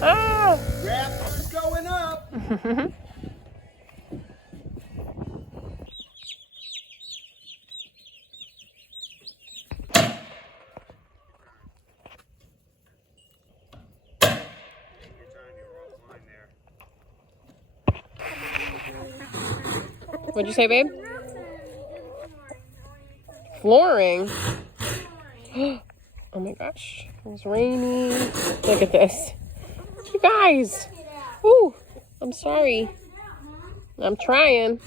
Ah! Raptor's going up. What'd you say, babe? Flooring? Oh my gosh. It's raining. Look at this. You guys. Ooh, I'm sorry. I'm trying.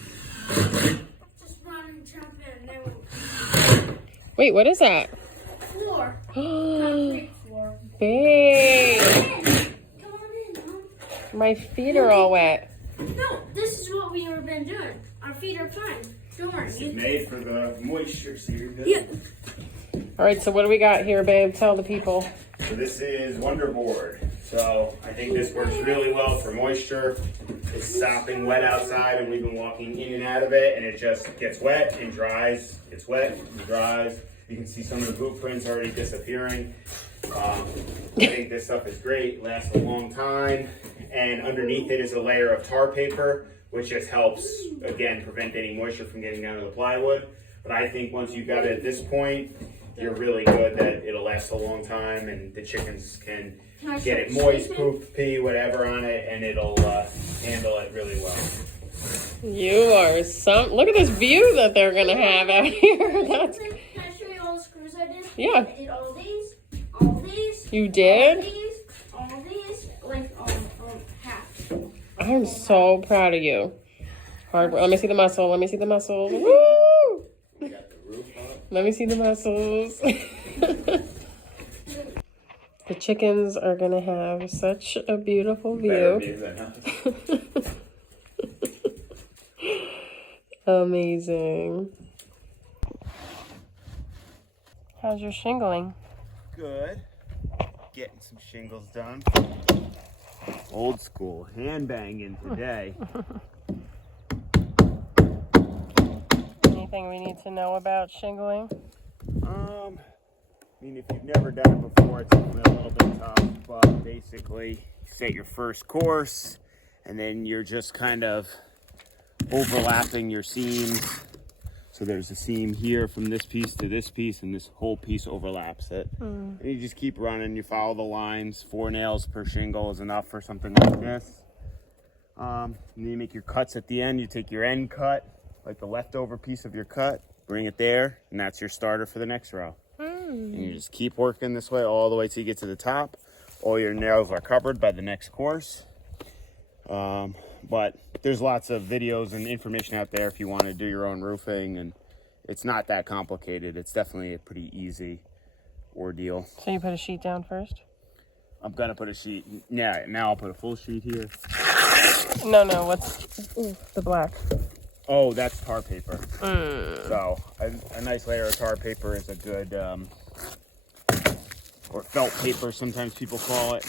Wait, what is that? Floor. Concrete floor. Babe. Come on in, Mom. My feet are all wet. No, this is what we have been doing. Our feet are fine. Don't worry. It's made for the moisture, so you're good. Yeah. All right, so what do we got here, babe? Tell the people. So this is Wonderboard. So I think this works really well for moisture. It's stopping wet outside, and we've been walking in and out of it, and it just gets wet and dries. It's wet and dries. You can see some of the boot prints already disappearing. I think this stuff is great, lasts a long time, and underneath it is a layer of tar paper, which just helps, again, prevent any moisture from getting down to the plywood. But I think once you've got it at this point, you're really good that it'll last a long time, and the chickens can get it moist, poop, pee, whatever on it, and it'll handle it really well. You are look at this view that they're gonna have out here. That's... Can I show you all the screws I did? Yeah. I did all these, You did? all these, like half. I'm so proud of you. Hard work. Let me see the muscle. Let me see the muscles. Woo! We got the roof up. Let me see the muscles. The chickens are gonna have such a beautiful Better view. view than us. Amazing. How's your shingling? Good. Getting some shingles done. Old school hand banging today. Anything we need to know about shingling? I mean, if you've never done it before, it's definitely a little bit tough, but basically, you set your first course, and then you're just kind of overlapping your seams. So there's a seam here from this piece to this piece, and this whole piece overlaps it. And you just keep running, you follow the lines. 4 nails per shingle is enough for something like this. And then you make your cuts at the end. You take your end cut, like the leftover piece of your cut, bring it there, and that's your starter for the next row. And you just keep working this way all the way till you get to the top. All your nails are covered by the next course. But there's lots of videos and information out there if you want to do your own roofing, and it's not that complicated. It's definitely a pretty easy ordeal. So you put a sheet down first? I'm gonna put a sheet. Yeah, now I'll put a full sheet here. No, what's the black? Oh, that's tar paper. So a nice layer of tar paper is a good, or felt paper, sometimes people call it.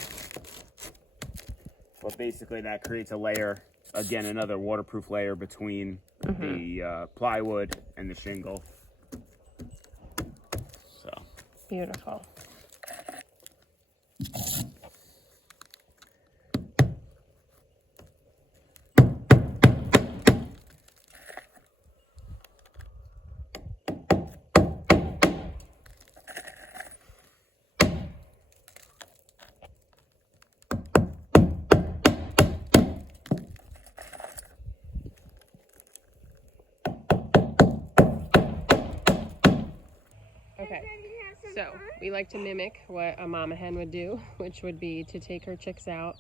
But basically that creates a layer, again, another waterproof layer between the plywood and the shingle. So Beautiful. Okay, so we like to mimic what a mama hen would do, which would be to take her chicks out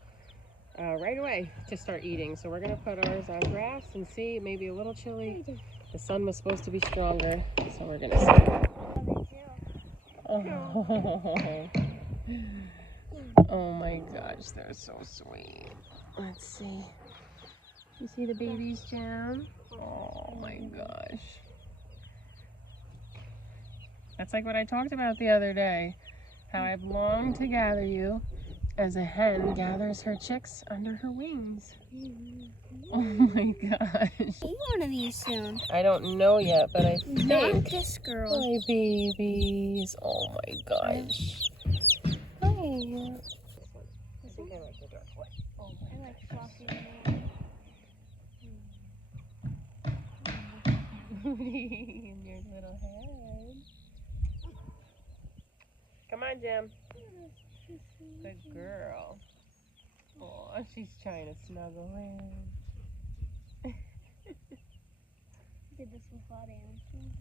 right away to start eating. So we're gonna put ours on grass and see, maybe a little chilly. The sun was supposed to be stronger, so we're gonna see. Oh, oh my gosh, they're so sweet. Let's see. You see the babies, Jam? Oh my gosh. That's like what I talked about the other day. How I've longed to gather you as a hen gathers her chicks under her wings. Oh my gosh. Eat one of these soon. I don't know yet, but I think... Not this girl. My babies. Oh my gosh. Hi. think I like the dark one. Oh, I like fluffy. in your little head. Come on, Jim. Good girl. Oh, she's trying to snuggle in. Did this without answering.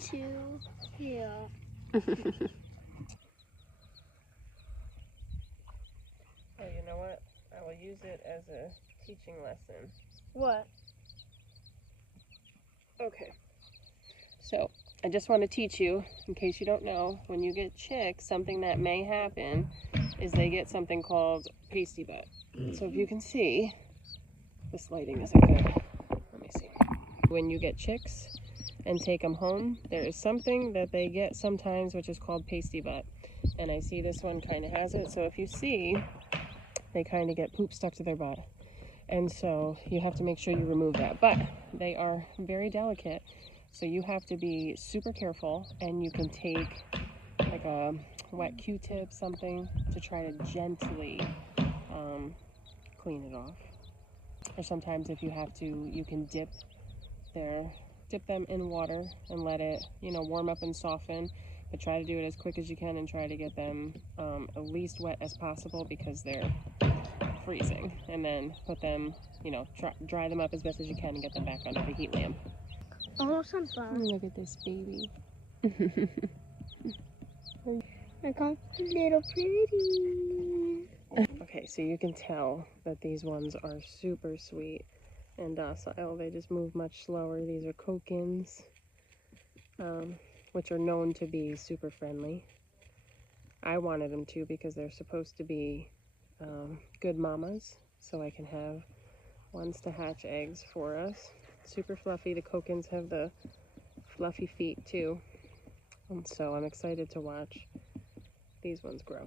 Two. Yeah. Oh, you know what? I will use it as a teaching lesson. What? Okay. So, I just want to teach you, in case you don't know, when you get chicks, something that may happen is they get something called pasty butt. So if you can see, this lighting isn't good. Let me see. When you get chicks and take them home, there is something that they get sometimes which is called pasty butt. And I see this one kind of has it. So if you see, they kind of get poop stuck to their butt. And so you have to make sure you remove that. But they are very delicate. So you have to be super careful, and you can take like a wet Q-tip, something, to try to gently clean it off. Or sometimes if you have to, you can dip them in water and let it, warm up and soften. But try to do it as quick as you can and try to get them at least wet as possible because they're freezing. And then put them, dry them up as best as you can and get them back under the heat lamp. Almost on fire. Look at this baby. I come little pretty. Okay, so you can tell that these ones are super sweet and docile. They just move much slower. These are kokins, which are known to be super friendly. I wanted them to because they're supposed to be good mamas, so I can have ones to hatch eggs for us. Super fluffy. The kokins have the fluffy feet too, and so I'm excited to watch these ones grow.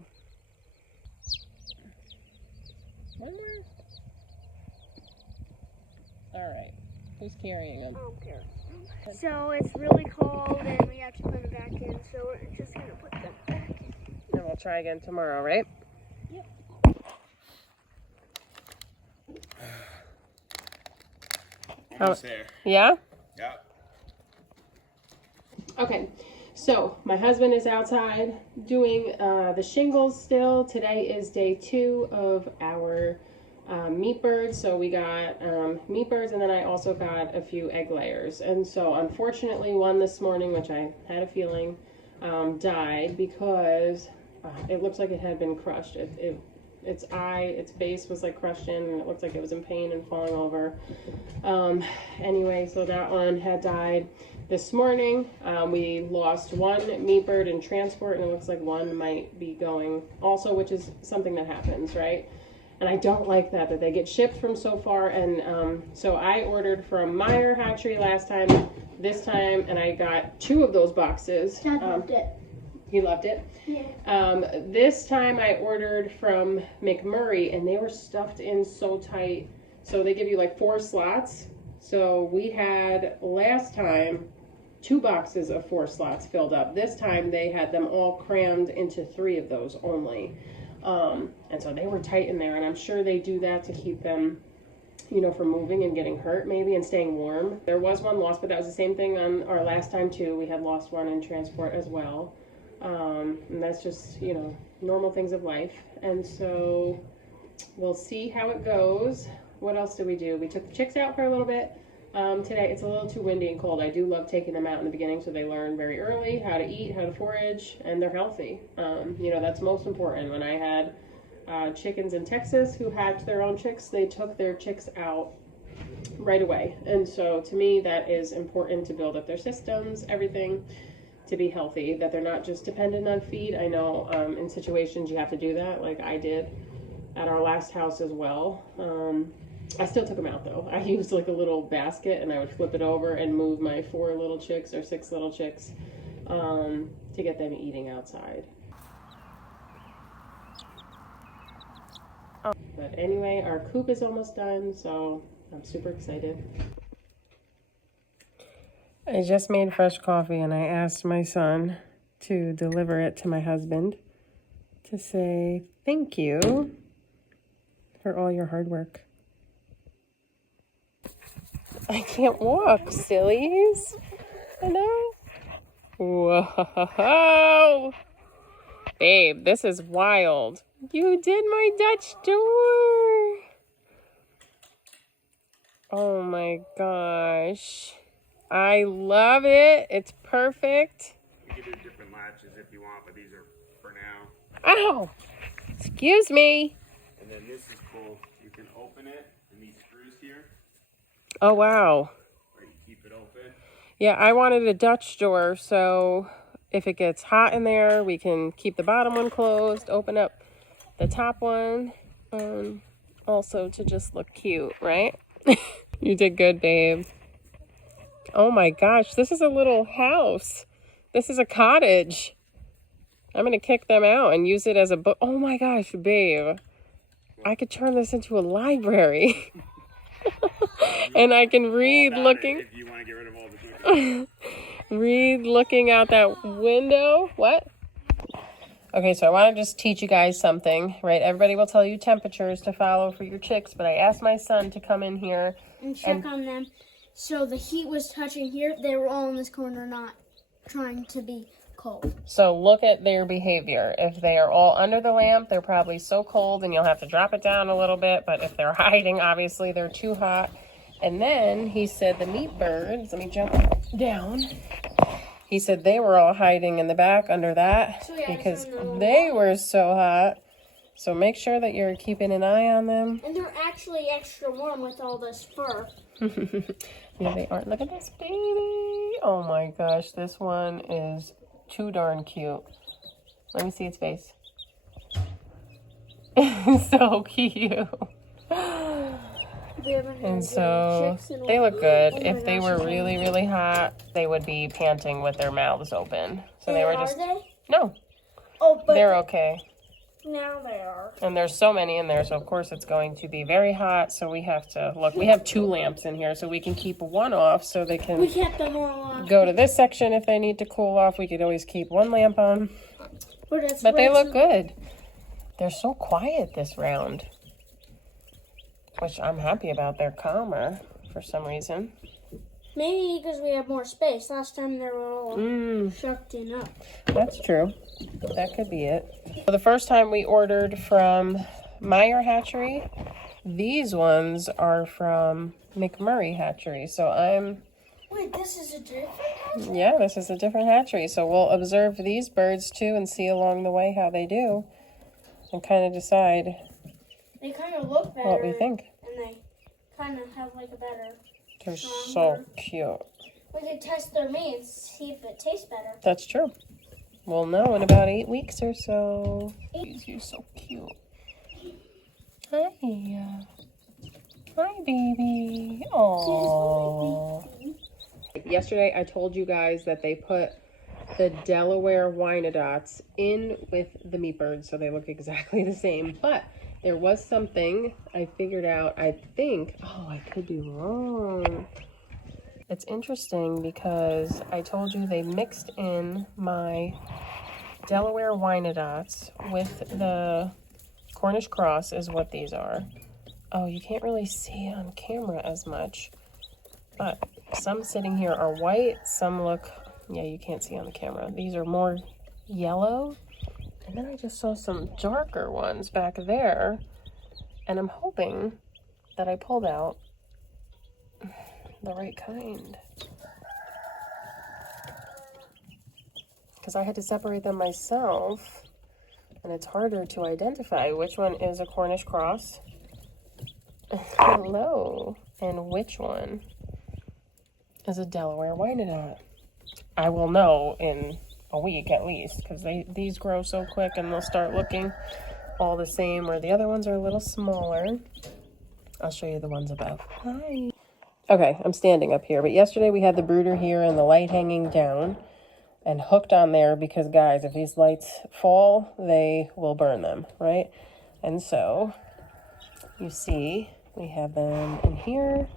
One more. All right, who's carrying them? I'm carrying. So it's really cold and we have to put them back in, so we're just gonna put them back in. And we'll try again tomorrow, right? Yep. Almost there. Yeah? Yeah. Okay, so my husband is outside doing the shingles still. Today is day 2 of our meat birds. So we got meat birds, and then I also got a few egg layers. And so unfortunately one this morning, which I had a feeling, died because it looks like it had been crushed. Its base was like crushed in, and it looked like it was in pain and falling over. Anyway, so that one had died this morning. We lost one meat bird in transport, and it looks like one might be going also, which is something that happens, right? And I don't like that they get shipped from so far. And so I ordered from Meyer Hatchery last time, this time, and I got 2 of those boxes. Dad loved it. He loved it. Yeah. This time I ordered from McMurray, and they were stuffed in so tight. So they give you like 4 slots. So we had last time 2 boxes of 4 slots filled up. This time they had them all crammed into 3 of those only. And so they were tight in there, and I'm sure they do that to keep them, from moving and getting hurt maybe and staying warm. There was one lost, but that was the same thing on our last time too. We had lost one in transport as well. And that's just, normal things of life. And so we'll see how it goes. What else did we do? We took the chicks out for a little bit. Today it's a little too windy and cold. I do love taking them out in the beginning so they learn very early how to eat, how to forage, and they're healthy. That's most important. When I had chickens in Texas who hatched their own chicks, they took their chicks out right away. And so to me that is important to build up their systems, everything, to be healthy, that they're not just dependent on feed. I know in situations you have to do that, like I did at our last house as well. I still took them out though. I used like a little basket, and I would flip it over and move my 4 little chicks or 6 little chicks to get them eating outside. But anyway, our coop is almost done, so I'm super excited. I just made fresh coffee, and I asked my son to deliver it to my husband to say thank you for all your hard work. I can't walk, sillies. I know. Whoa. Babe, this is wild. You did my Dutch door. Oh my gosh. I love it. It's perfect. You can do different latches if you want, but these are for now. Ow! Excuse me. And then this is cool. You can open it, and these screws here, Oh, wow. or you keep it open. Yeah, I wanted a Dutch door, so if it gets hot in there, we can keep the bottom one closed, open up the top one, and also to just look cute, right? You did good, babe. Oh my gosh, this is a little house. This is a cottage. I'm going to kick them out and use it as a book. Oh my gosh, babe. I could turn this into a library. And I can read looking. If you want to get rid of all the Read looking out that window. What? Okay, so I want to just teach you guys something, right? Everybody will tell you temperatures to follow for your chicks, but I asked my son to come in here and check on them. So the heat was touching here. They were all in this corner, not trying to be cold. So look at their behavior. If they are all under the lamp, they're probably so cold and you'll have to drop it down a little bit. But if they're hiding, obviously they're too hot. And then he said the meat birds, let me jump down. He said they were all hiding in the back under that because they were so hot. So make sure that you're keeping an eye on them. And they're actually extra warm with all this fur. Yeah, they are. Look at this baby. Oh my gosh, this one is too darn cute. Let me see its face. So cute. And so they look good. If they were really, really hot, they would be panting with their mouths open. So they were just... No. Oh, but they're okay. Now they are. And there's so many in there, so of course it's going to be very hot. So we have to look. We have 2 lamps in here, so we can keep one off so they can We kept them all on. go to this section if they need to cool off. We could always keep 1 lamp on. But they look good. They're so quiet this round, which I'm happy about. They're calmer for some reason. Maybe because we have more space. Last time they were all shucked up. That's true. That could be it. For the first time we ordered from Meyer Hatchery. These ones are from McMurray Hatchery. So Wait, this is a different hatchery? Yeah, this is a different hatchery. So we'll observe these birds too and see along the way how they do. And kind of decide They kind of look better. what we think. And they kind of have like a better... They're so cute. We could test their meat and see if it tastes better. That's true. We'll know in about 8 weeks or so. You're so cute. Hi. Hi, baby. Aww. Yesterday, I told you guys that they put the Delaware Wyandottes in with the meat birds, so they look exactly the same. But there was something I figured out, I think. Oh, I could be wrong. It's interesting because I told you they mixed in my Delaware Wyandottes with the Cornish Cross is what these are. Oh, you can't really see on camera as much, but some sitting here are white, some look, yeah, you can't see on the camera. These are more yellow, and then I just saw some darker ones back there, and I'm hoping that I pulled out the right kind, because I had to separate them myself, and it's harder to identify which one is a Cornish Cross. Hello. And which one is a Delaware Wyandotte? I will know in a week at least, because these grow so quick and they'll start looking all the same, where the other ones are a little smaller. I'll show you the ones above. Hi. Okay, I'm standing up here, but yesterday we had the brooder here and the light hanging down and hooked on there because, guys, if these lights fall, they will burn them, right? And so, you see, we have them in here.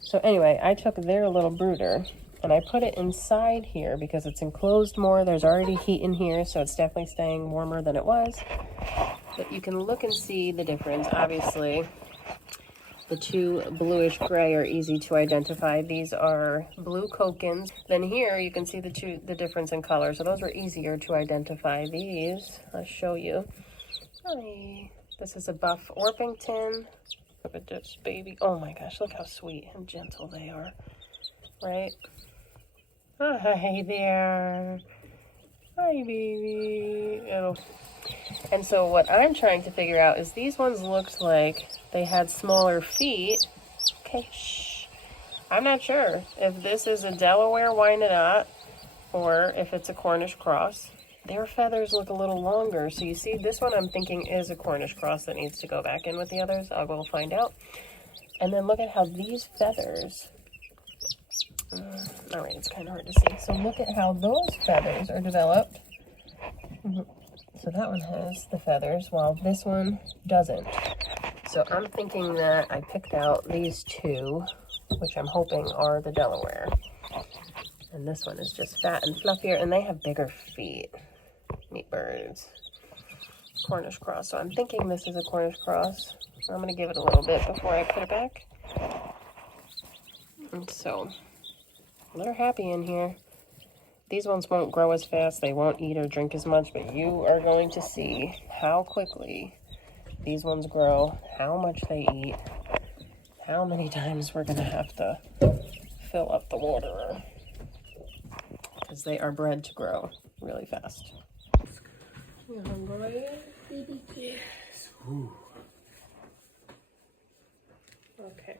So anyway, I took their little brooder And I put it inside here because it's enclosed more. There's already heat in here, so it's definitely staying warmer than it was. But you can look and see the difference. Obviously, the two bluish gray are easy to identify. These are blue kokins. Then here you can see the difference in color. So those were easier to identify. These, I'll show you. Hi. This is a buff Orpington. Look at this baby. Oh my gosh, look how sweet and gentle they are. Right? Hi there. Hi, baby. Oh. And so what I'm trying to figure out is these ones looked like they had smaller feet. Okay, shh. I'm not sure if this is a Delaware Wyandotte or if it's a Cornish cross. Their feathers look a little longer. So you see, this one I'm thinking is a Cornish cross that needs to go back in with the others. I'll go find out. And then look at how these feathers... all right, it's kind of hard to see. So look at how those feathers are developed. So that one has the feathers, while this one doesn't. So I'm thinking that I picked out these two, which I'm hoping are the Delaware. And this one is just fat and fluffier, and they have bigger feet. Neat birds. Cornish cross. So I'm thinking this is a Cornish cross. I'm going to give it a little bit before I put it back. And so they're happy in here. These ones won't grow as fast. They won't eat or drink as much, but you are going to see how quickly these ones grow, how much they eat, how many times we're going to have to fill up the waterer, because they are bred to grow really fast. You hungry? Baby kids. Ooh. Okay.